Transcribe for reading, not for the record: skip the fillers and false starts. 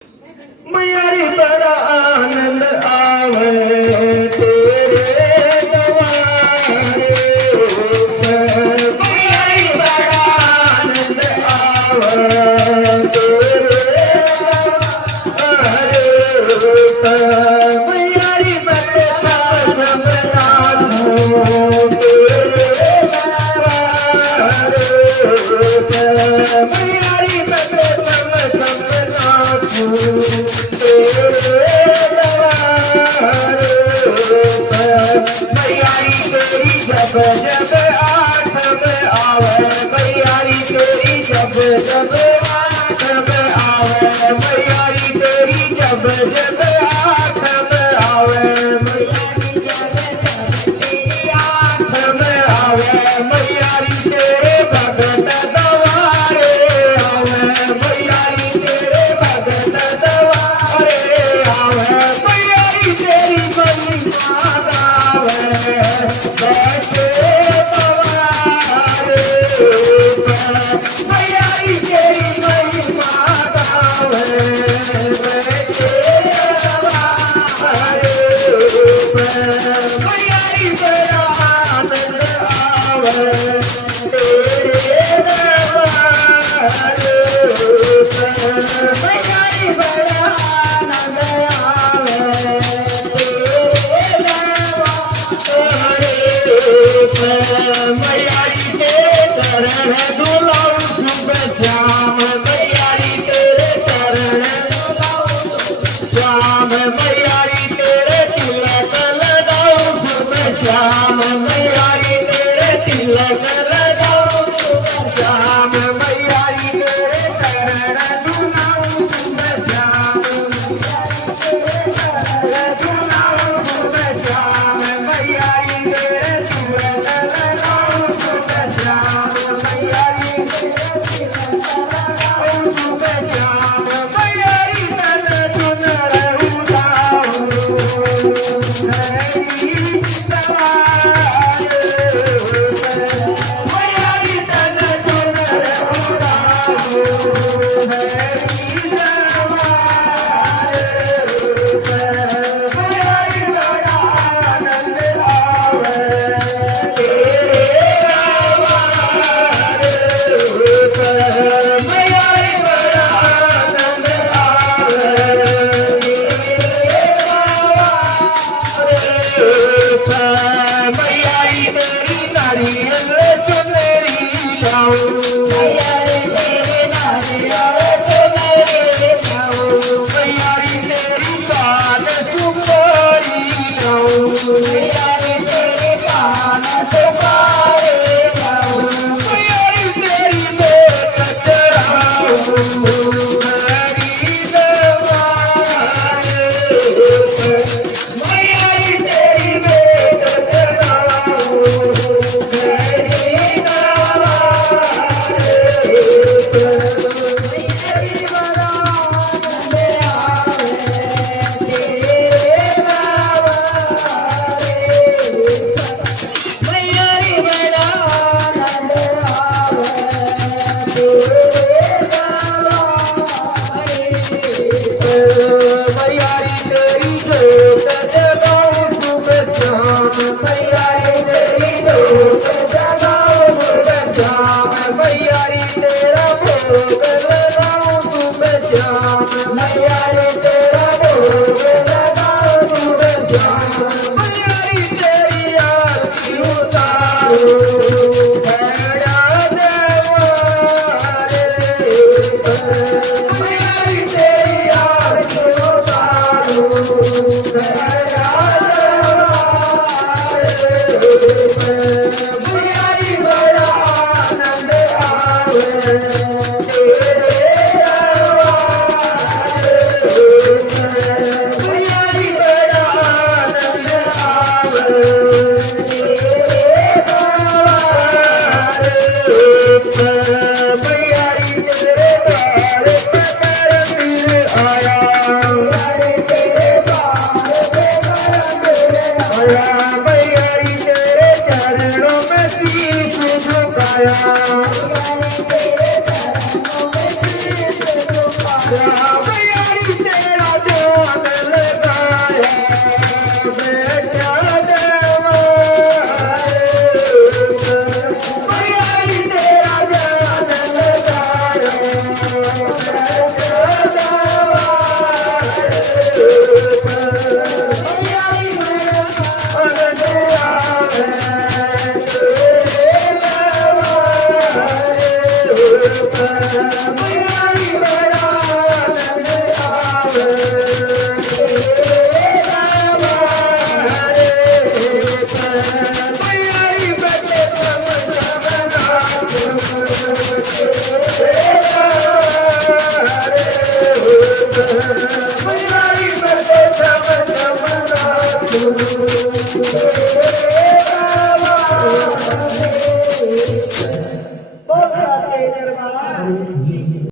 मैयारी बड़ा आनंद आवे तेरे दरबारे ऊपर। मैयारी बड़ा आनंद आवे तेरे दरबारे ऊपर। मैयारी बड़ा आनंद आवे तेरे दरबारे ऊपर। मैयारी बड़ा जब जब आठ में आवे मैयारी तेरी जब जब आठ में आवे मैयारी तेरी जब जब आठ में आवे मैयारी आठ में आवे मैयारी तेरे भगत दवारे आवे मैयारी तेरे भगत दवारे आवे मैयारी तेरी महिमा गावे बैठे दवारे ऊपर। मैयारी तेरी महिमा गावे बैठे दवारे ऊपर। मैयारी बड़ा आनंद आवे तेरे दरबारे ऊपर। मैयारी बड़ा आनंद आवे तेरे दरबारे ऊपर। मैयारी तेरे चरण धुलाऊं सुबह शाम मैयारी तेरे चरण धुलाऊं श्याम मैयारी तेरे तिलक लगाऊं सुबह शाम मैयारी तेरे तिलक लगाऊं सुबह शाम मैयारी तेरे चरण धुलाऊं सुबह शाम धुलाऊं सुबह शाम मैयारी तेरे तिलक लगाऊं सुबह शाम मैयारी तेरे तिलक लगाऊं सुबह शाम मैयारी तन चुनर उड़ाऊं मैयारी तन चुनर उड़ाऊं मैयारी बड़ा आनंद आवे तेरे दरबारे ऊपर। मैयारी बड़ा आनंद आवे तेरे दरबारे ऊपर। मैयारी तेरी नारियल चुनरी लाऊं मैयारी तेरी नारियल चुनरी लाऊं मैयारी तेरी पान सुपारी लाऊं मैयारी तेरी पान सुपारी लाऊं मैयारी तेरी बेट चढ़ाऊं मैयारी दरबारे ऊपर। मैयारी तेरी बेट चढ़ाऊं मैयारी दरबारे ऊपर। मैयारी बड़ा आनंद आवे तेरे दरबारे ऊपर। मैयारी बड़ा आनंद आवे तेरे दरबारे ऊपर। मैयारी तेरी जोत जगाऊं सुबह शाम मैयारी तेरी जोत जगाऊं सुबह शाम मैयारी तेरा भोग लगाऊं सुबह शाम मैयारी तेरा भोग लगाऊं सुबह शाम मैयारी तेरी आरती उतारूं भैया दरबारे ऊपर। मैयारी तेरी आरती उतारूं भैया दरबारे ऊपर। मैयारी बड़ा आनंद आवे तेरे दरबारे जय